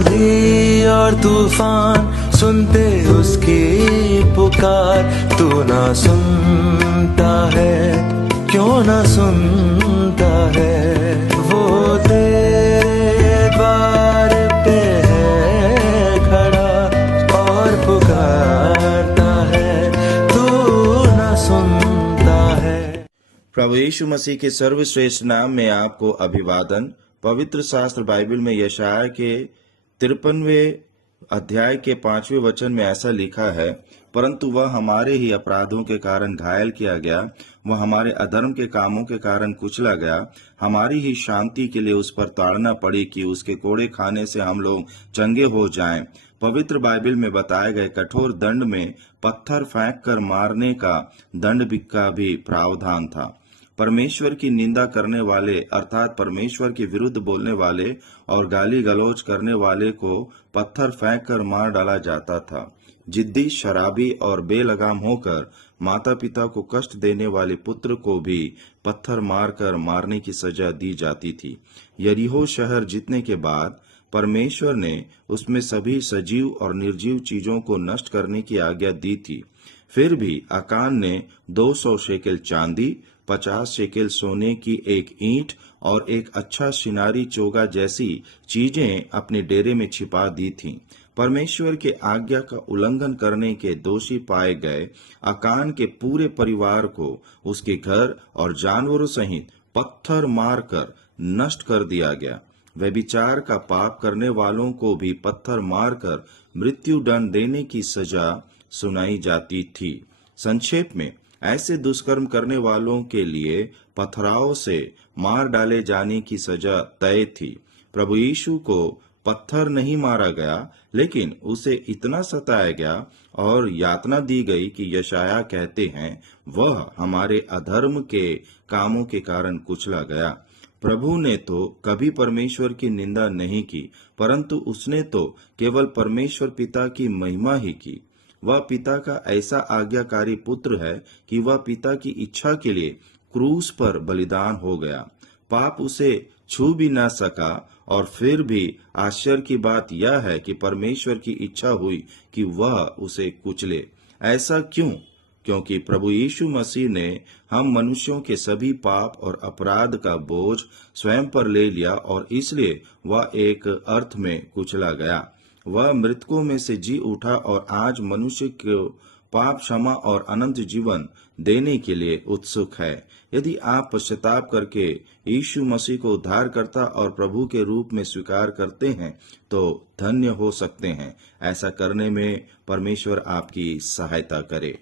आंधी और तूफान सुनते उसकी पुकार, तू ना सुनता है, क्यों ना सुनता है। वो तेरे द्वार पे है खड़ा और पुकारता है, तू ना सुनता है। प्रभु यीशु मसीह के सर्वश्रेष्ठ नाम में आपको अभिवादन। पवित्र शास्त्र बाइबल में यशायाह के 53वें अध्याय के 5वें वचन में ऐसा लिखा है, परंतु वह हमारे ही अपराधों के कारण घायल किया गया, वह हमारे अधर्म के कामों के कारण कुचला गया, हमारी ही शांति के लिए उस पर ताड़ना पड़ी कि उसके कोड़े खाने से हम लोग चंगे हो जाएं। पवित्र बाइबल में बताए गए कठोर दंड में पत्थर फेंक कर मारने का दंड का भी प्रावधान था। परमेश्वर की निंदा करने वाले अर्थात परमेश्वर के विरुद्ध बोलने वाले और गाली गलौज करने वाले को पत्थर फेंक कर मार डाला जाता था। जिद्दी, शराबी और बेलगाम होकर माता पिता को कष्ट देने वाले पुत्र को भी पत्थर मारकर मारने की सजा दी जाती थी। यरीहो शहर जीतने के बाद परमेश्वर ने उसमें सभी सजीव और निर्जीव चीजों को नष्ट करने की आज्ञा दी थी। फिर भी आकान ने 200 शेकेल चांदी, 50 शेकेल सोने की एक ईंट और एक अच्छा शिनारी चोगा जैसी चीजें अपने डेरे में छिपा दी थीं। परमेश्वर के आज्ञा का उल्लंघन करने के दोषी पाए गए आकान के पूरे परिवार को उसके घर और जानवरों सहित पत्थर मारकर नष्ट कर दिया गया। व्यभिचार का पाप करने वालों को भी पत्थर मारकर मृत्यु दंड देने की सजा सुनाई जाती थी। संक्षेप में ऐसे दुष्कर्म करने वालों के लिए पथराव से मार डाले जाने की सजा तय थी। प्रभु यीशु को पत्थर नहीं मारा गया, लेकिन उसे इतना सताया गया और यातना दी गई कि यशायाह कहते हैं, वह हमारे अधर्म के कामों के कारण कुचला गया। प्रभु ने तो कभी परमेश्वर की निंदा नहीं की, परंतु उसने तो केवल परमेश्वर पिता की महिमा ही की। वह पिता का ऐसा आज्ञाकारी पुत्र है कि वह पिता की इच्छा के लिए क्रूस पर बलिदान हो गया। पाप उसे छू भी न सका और फिर भी आश्चर्य की बात यह है कि परमेश्वर की इच्छा हुई कि वह उसे कुचले। ऐसा क्यों? क्योंकि प्रभु यीशु मसीह ने हम मनुष्यों के सभी पाप और अपराध का बोझ स्वयं पर ले लिया और इसलिए वह एक अर्थ में कुचला गया। वह मृतकों में से जी उठा और आज मनुष्य को पाप क्षमा और अनंत जीवन देने के लिए उत्सुक है। यदि आप पश्चाताप करके यीशु मसीह को उद्धारकर्ता और प्रभु के रूप में स्वीकार करते हैं तो धन्य हो सकते हैं। ऐसा करने में परमेश्वर आपकी सहायता करे।